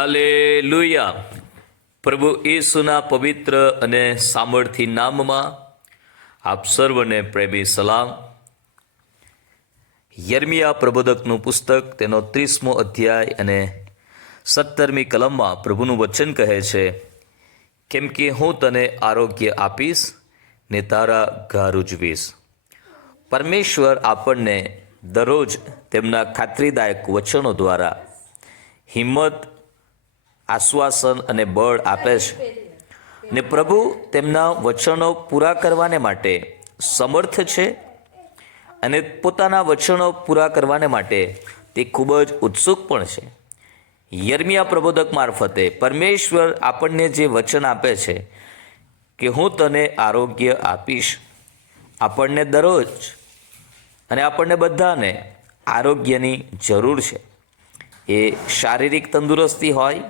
Hallelujah. પ્રભુ ઈસુના પવિત્ર અને સામર્થ્ય નામમાં આપ સર્વને પ્રેમી સલામ. યર્મિયા પ્રબોધકનું પુસ્તક તેનો ત્રીસમો અધ્યાય અને સત્તરમી કલમમાં પ્રભુનું વચન કહે છે, કેમ કે હું તને આરોગ્ય આપીશ ને તારા ઘર ઉજવીશ. પરમેશ્વર આપણને દરરોજ તેમના ખાતરીદાયક વચનો દ્વારા હિંમત આશ્વાસન અને બળ આપે છે. ને પ્રભુ તેમના વચનો પૂરા કરવાને માટે સમર્થ છે અને પોતાના વચનો પૂરા કરવાને માટે તે ખૂબ જ ઉત્સુક પણ છે. યર્મિયા પ્રબોધક મારફતે પરમેશ્વર આપણને જે વચન આપે છે કે હું તને આરોગ્ય આપીશ. આપણને દરરોજ અને આપણને બધાને આરોગ્યની જરૂર છે. એ શારીરિક તંદુરસ્તી હોય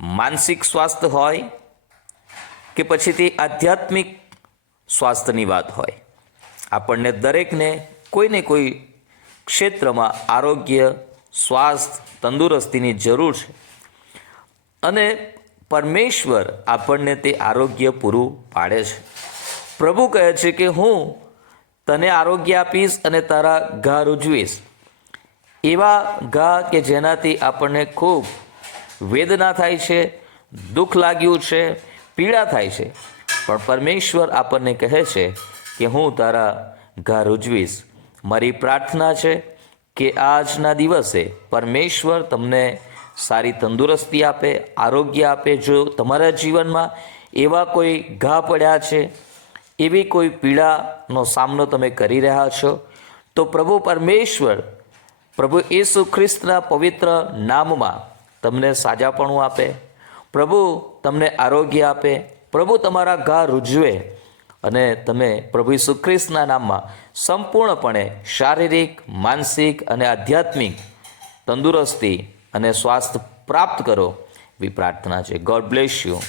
માનસિક સ્વાસ્થ્ય હોય કે પછી તે આધ્યાત્મિક સ્વાસ્થ્યની વાત હોય. આપણને દરેકને કોઈને કોઈ ક્ષેત્રમાં આરોગ્ય સ્વાસ્થ્ય તંદુરસ્તીની જરૂર છે. અને પરમેશ્વર આપણને તે આરોગ્ય પૂરું પાડે છે. પ્રભુ કહે છે કે હું તને આરોગ્ય આપીશ અને તારા ઘા રૂજવીશ. એવા ઘા કે જેનાથી આપણને ખૂબ વેદના થાય છે, દુઃખ લાગ્યું છે, પીડા થાય છે. પણ પરમેશ્વર આપણને કહે છે કે હું તારા ઘા રૂજવીશ. મારી પ્રાર્થના છે કે આજના દિવસે પરમેશ્વર તમને સારી તંદુરસ્તી આપે, આરોગ્ય આપે. જો તમારા જીવનમાં એવા કોઈ ઘા પડ્યા છે, એવી કોઈ પીડાનો સામનો તમે કરી રહ્યા છો, તો પ્રભુ પરમેશ્વર, પ્રભુ యేసు ખ્રિસ્તના પવિત્ર નામમાં તમને સાજાપણું આપે. પ્રભુ તમને આરોગ્ય આપે. પ્રભુ તમારા ઘા રૂજવે. અને તમે પ્રભુ ખ્રિસ્તના નામમાં સંપૂર્ણપણે શારીરિક, માનસિક અને આધ્યાત્મિક તંદુરસ્તી અને સ્વાસ્થ્ય પ્રાપ્ત કરો. એવી પ્રાર્થના છે. God bless you